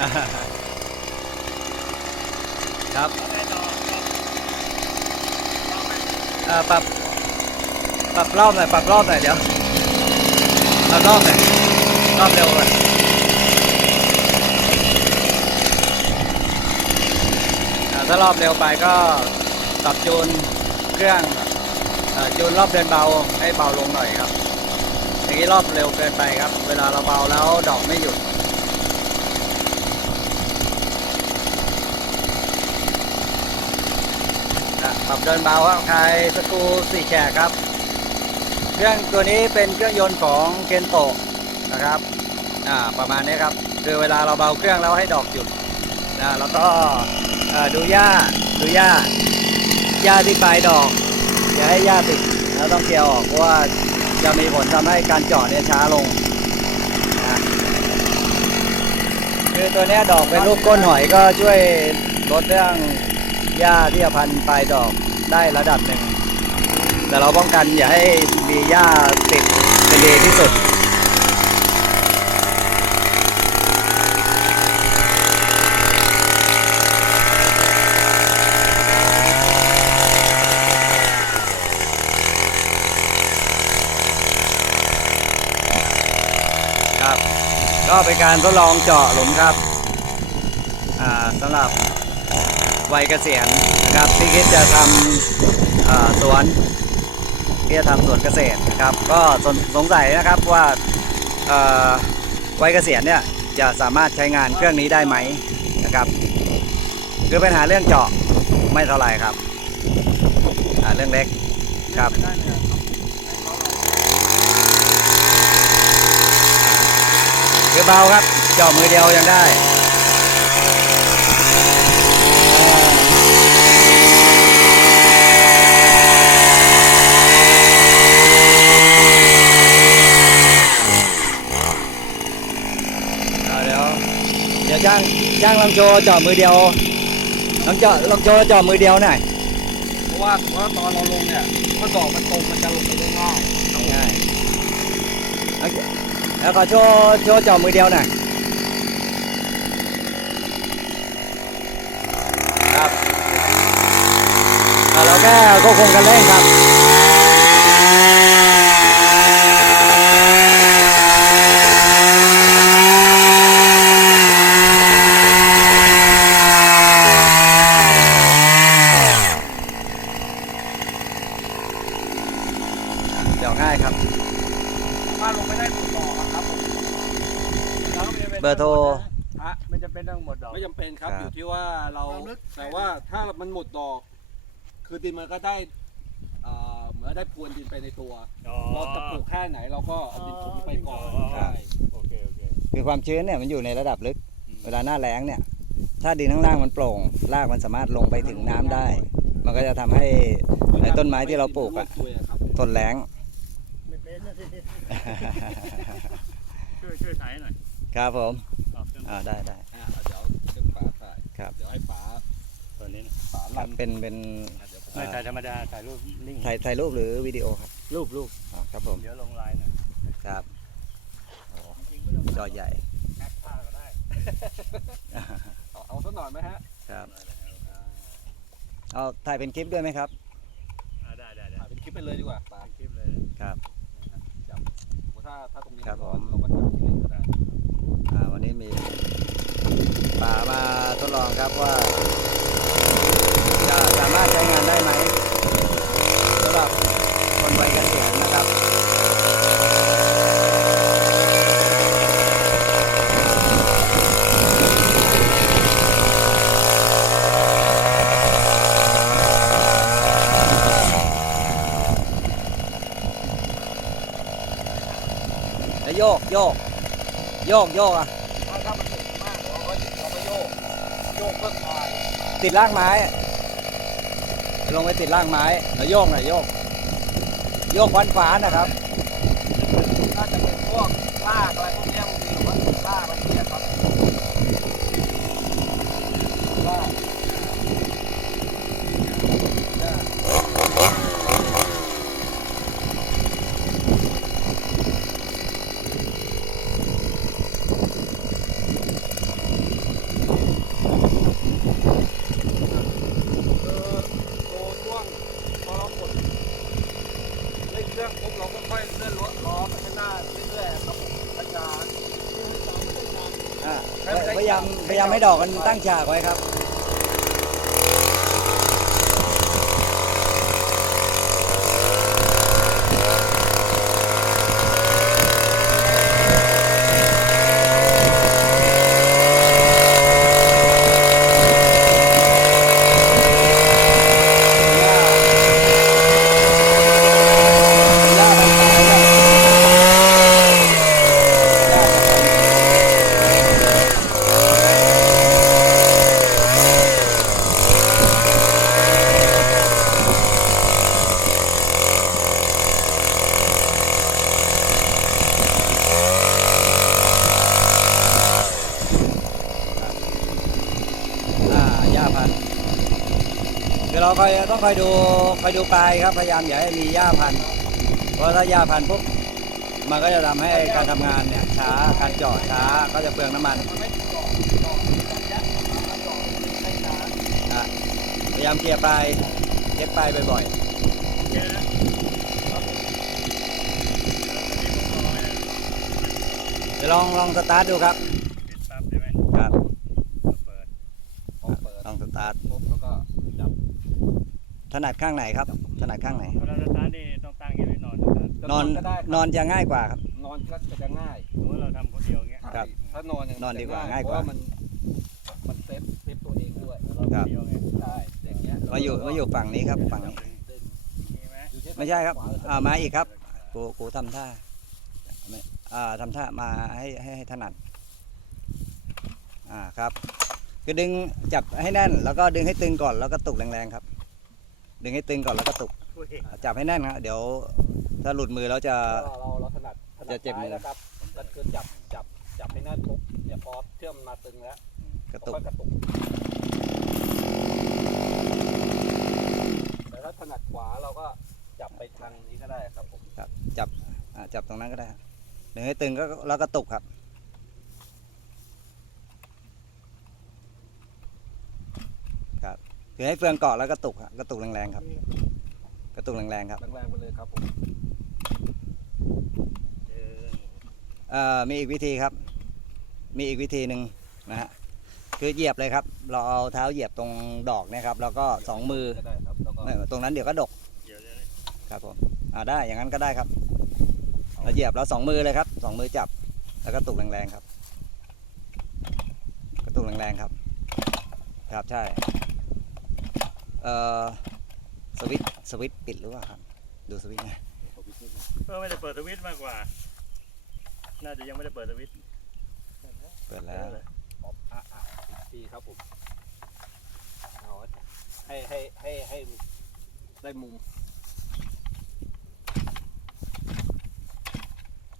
ครับอ่าปรับปรับรอบหน่อยปรับรอบหน่อยเดี๋ยวปรับรอบหน่อยรอบเร็วหน่อยถ้ารอบเร็วไปก็ปรับจูนเครื่องจูนรอบเดินเบาให้เบาลงหน่อยครับอย่างนี้รอบเร็วเกินไปครับ เวลาเราเบาแล้วดอกไม่หยุด ปรับเดินเบาครับคลายสกูสี่แฉกครับ เครื่องตัวนี้เป็นเครื่องยนต์ของเกนโตะนะครับ อ่า ประมาณนี้ครับ คือเวลาเราเบาเครื่องแล้วให้ดอกหยุดนะแล้วก็ดูหญ้า ดูหญ้า หญ้าที่ปลายดอก อย่าให้หญ้าติด แล้วต้องเคลียร์ออกเพราะว่าจะมีผลทำให้การเจาะเนี่ยช้าลงนะคือตัวนี้ดอกเป็นรูปก้นหอยก็ช่วยลดเรื่อง หญ้าที่จะพันปลายดอกได้ระดับหนึ่ง แต่เราป้องกันอย่าให้มีหญ้าติดเป็นดีที่สุดครับ ก็เป็นการทดลองเจาะหลุมครับ อ่าสำหรับ วัยเกษียณนะครับที่คิดจะทำสวนที่จะทำสวนเกษตรนะครับ ก็สงสงสัยนะครับว่าวัยเกษียณเนี่ยจะสามารถใช้งานเครื่องนี้ได้ไหมนะครับคือปัญหาเรื่องเจาะไม่เท่าไหร่ครับเรื่องเล็กครับคือเบาครับเจาะมือเดียวยังได้ อ่าเดี๋ยวเดี๋ ยวจ้างจ้างลองโจเจาะมือเดียวลองเจาะลองโจเจาะมือเดียวหน่อยเพราะว่าเพราะว่าตอนเราลงเนี่ยถ้าดอกมันตรงมันจะลงไปได้ง่ายง่ายเอาแล้วก็โชว์โชว์เจาะมือเดียวหน่อยครับอ่าเราแค่ควบคุมกันเร่งครับเดี๋ยวง่ายครับ ถ้าลงไม่ได้หมดดอกอะครับผมแล้วก็ไม่จำป็น เบอร์โทร ฮะไม่จำเป็นต้องหมดดอก ไม่จำเป็ นครับ ครับ อยู่ที่ว่าเราความลึก แต่ว่าถ้ามันหมดดอก คือดินมันก็ได้เอ่อเหมือนได้พรวนดินไปในตัวเราจะปลูกแค่ไหนเราก็เอาดินถมไปก่อนอ๋อใช่โอเคโอเคคือความชื้นเนี่ยมันอยู่ในระดับลึก เวลาหน้าแล้งเนี่ย ถ้าดินข้างล่างมันโปร่ง รากมันสามารถลงไปถึงน้ำได้ มันก็จะทำให้ ไอ้ต้นไม้ที่เราปลูกอะช่วยครับทนแล้ง ไม่เป็นนะที่ช่วยช่วยถ่ายหน่อยครับผมออกเครื่องอ่าได้ได้ ครัลับนเป็นเป็นอะเดี๋ยวผมไม่ถ่ายธรรมดาถ่ายรูปนิ่งถ่ายถ่ายรูปหรือวิดีโอครับรูปรูปอ๋อครับผมเดี๋ยวลงไลน์หน่อยครับโอ้จอใหญ่แอปผ้าก็ได้เอาเอาสักหน่อยไหมฮะครับเอาถ่ายเป็นคลิปด้วยไหมครับอ่าได้ได้ได้ถ่ายเป็นคลิปไปเลยดีกว่าฝาคลิปเลยครับถ้าถ้าตรงนี้ครับผมเราก็ถ่ายที่นี่ก็ได้อ่าวันนี้มีป่ามาทดลองครับว่า จะสามารถใช้งานได้ไหมสำหรับคนวัยเกษียณนะครับแล้วโยกโยกโยกโยกอะ ถ้าถ้ามันหนึบมากเราก็เราก็โยก โยกเพื่อคลาย ติดรากไม้อะ ลงไปติดรางไม้แล้วโยกหน่อยโยก โยกควันฟ้านะครับ น่าจะเป็นพวกรากอะไรพวกเนี้ยบางทีหรือว่ารากอะไรพวกเนี้ยครับรากเนี่ย คือโตช่วงพอเรากด พยายามให้ดอกกันตั้งฉากไว้ครับ อ่าหญ้าพันธุ์ เดี๋ยวเราคอยต้องคอยดูคอยดูปลายครับพยายามอย่าให้มีหญ้าพันเพราะถ้าหญ้าพันปุ๊บมันก็จะทำให้การทำงานเนี่ยช้าการจาะช้าก็จะเปลืองน้ำมันมันพยายามเคลียร์ปลายเช็ดปลายบ่อยเยอะลองลองสตาร์ทดูครับ ปิดปั๊บใช่ไหม ครับ เปิด พอเปิด ลองสตาร์ท ปุ๊บแล้วก็จับ ถนัดข้างไหนครับ ถนัดข้างไหน เวลาสตาร์ทนี่ต้องตั้งอย่างนี้นอนสตาร์ทจะนอนก็ได้ครับนอนจะง่ายกว่าครับ นอนก็จะง่ายสมมติเราทำคนเดียวอย่างเงี้ยครับถ้านอนอย่างนอนดีกว่าจะง่ายกว่า เพระมันมันเซฟเซฟตัวเองด้วยเราคนเดียวไงใช่อย่างเงี้ยมาอยู่มาอยู่ฝั่งนี้ครับฝั่งนี้ดึงมีไหมอยู่ที่ไม่ใช่ครับขวหออ่ามาอีกครับกูกูทำท่าไม่อ่าทำท่ามาให้ให้ให้ถนัด อ่าครับ คือดึงจับให้แน่น แล้วก็ดึงให้ตึงก่อนแล้วก็ตุกแรงๆครับ ดึงให้ตึงก่อนแล้วก็ตุกอุ้ยจับให้แน่นครับเดี๋ยวถ้าหลุดมือแล้วจะเราเราเราถนัดถนัดจะเจ็บมือซ้ายนะครับก็คือจับจับจับให้แน่นปุ๊บเนี่ยพอเชื่อมมาตึงแล้วกระตุกค่อยกระตุกแต่ถ้าถนัดขวาเราก็จับไปทางนี้ก็ได้ครับผมครับจับอ่าจับตรงนั้นก็ได้ครับดึงให้ตึงก็แล้วก็ตุกครับ ครับคือให้เฟืองเกาะแล้วก็ตุกครับกระตุกแรงๆครับ กระตุกแรงๆครับแรงๆไปเลยครับผมเออเอ่อมีอีกวิธีครับ มีอีกวิธีหนึ่งนะฮะคือเหยียบเลยครับ เราเอาเท้าเหยียบตรงดอกเนี่ยครับ แล้วก็สองมือก็ได้ครับแล้วก็ไม่ตรงนั้นเดี๋ยวก็ดกเดี๋ยวจะครับผมอ่าได้อย่างนั้นก็ได้ครับเราเหยียบแล้วสองมือเลยครับสองมือจับแล้วก็ตุกแรงๆครับ กระตุกแรงๆครับ ครับใช่เอ่อ สวิตช์สวิตช์ปิดหรือเปล่าครับ ดูสวิตช์นะเพื่อไม่ได้เปิดสวิตช์มากกว่า น่าจะยังไม่ได้เปิดสวิตช์เปิดแล้วออกอะอะอีกทีครับผมเอาให้ให้ให้ให้ได้มุม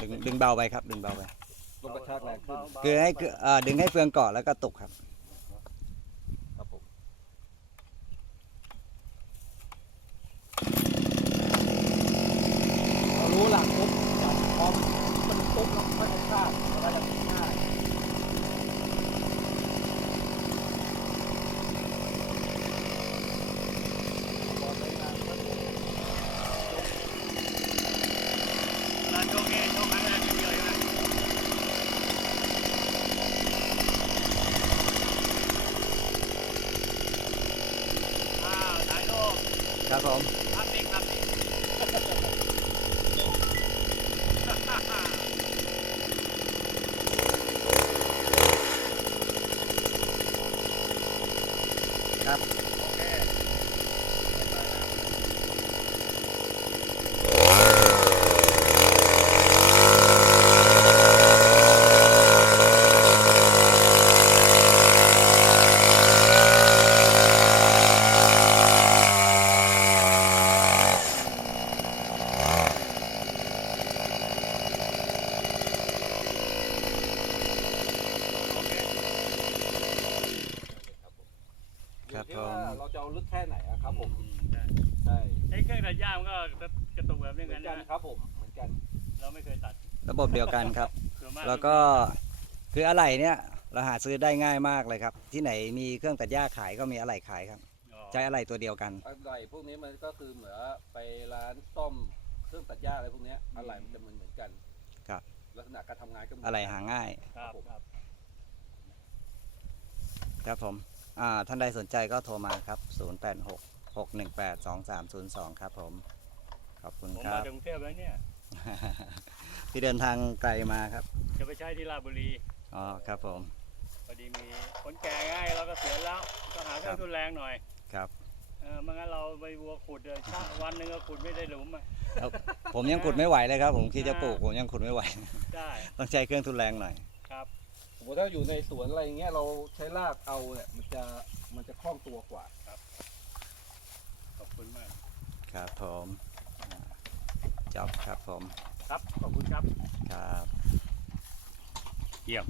ดึงดึงเบาไปครับ ดึงเบาไปลงกระชากแรงขึ้น คือให้เอ่อดึงให้เฟืองเกาะแล้วก็ตุกครับครับผมเรารู้หลักปุ๊บจับพอมันมันปุ๊บเราค่อยกระชากเราจะง่าย ร้านโชคนี่โชคครั้งแรกนิดเดียวใช่ไหมอ้าวถ่ายรูป ครับผม ครับนี่ครับนี่ ครับ โอเค ครับ อยู่ที่ว่า ผม เราจะเอาลึกแค่ไหนอะครับผม ใช่ ใช่ ไอ้เครื่องตัดหญ้ามันก็ กระตุกแบบนี้เหมืกัอนนกันนะครับผมเหมือนกัน เราไม่เคยตัดระบบเดียวกันครับ ส่นมาแล้วก็คืออะไหล่เนี่ยเราหาซื้อได้ง่ายมากเลยครับ ที่ไหนมีเครื่องตัดหญ้าขายก็มีอะไหล่ขายครับ อ๋อใช้อะไหล่ตัวเดียวกัน อะไรพวกนี้มันก็คือเหมือนไปร้านซ่อมเครื่องตัดหญ้าอะไรพวกเนี้ยอะไรมันจะเหมือนเหมือนกันครับ ลักษณะการทำงานก็เหมือนอะไหล่หาง่ายครับครับ ครับผมอ่าท่านใดสนใจก็โทรมาครับ 086 618 2302 ครับผม ขอบคุณผมคมารับจากกรุงเทพแล้วเนี่ย ที่เดินทางไกลมาครับจะไปใช้ที่ราชบุรีอ๋อครับผม พอดีมีคนแก่ง่ายเราก็เสียณแล้วก็หาเครื่องทุนแรงหน่อยครับเออไม่งั้นเราไปวัวขุดเลยช่างวันหนึ่งก็ขุดไม่ได้หลุมอะแล้วผมยังขุดไม่ไหวเลยครับ ผมคิดจะปลูกผมยังขุดไม่ไหว ได้ต้องใช้เครื่องทุนแรงหน่อย ครับ สมมติถ้าอยู่ในสวนอะไรอย่างเงี้ยเราใช้รากเอาเนี่ยมันจะมันจะคล่องตัวกว่า ขอบคุณมาก ครับผมอ่า จอบครับผม ครับ ขอบคุณครับ ครับ เยี่ยม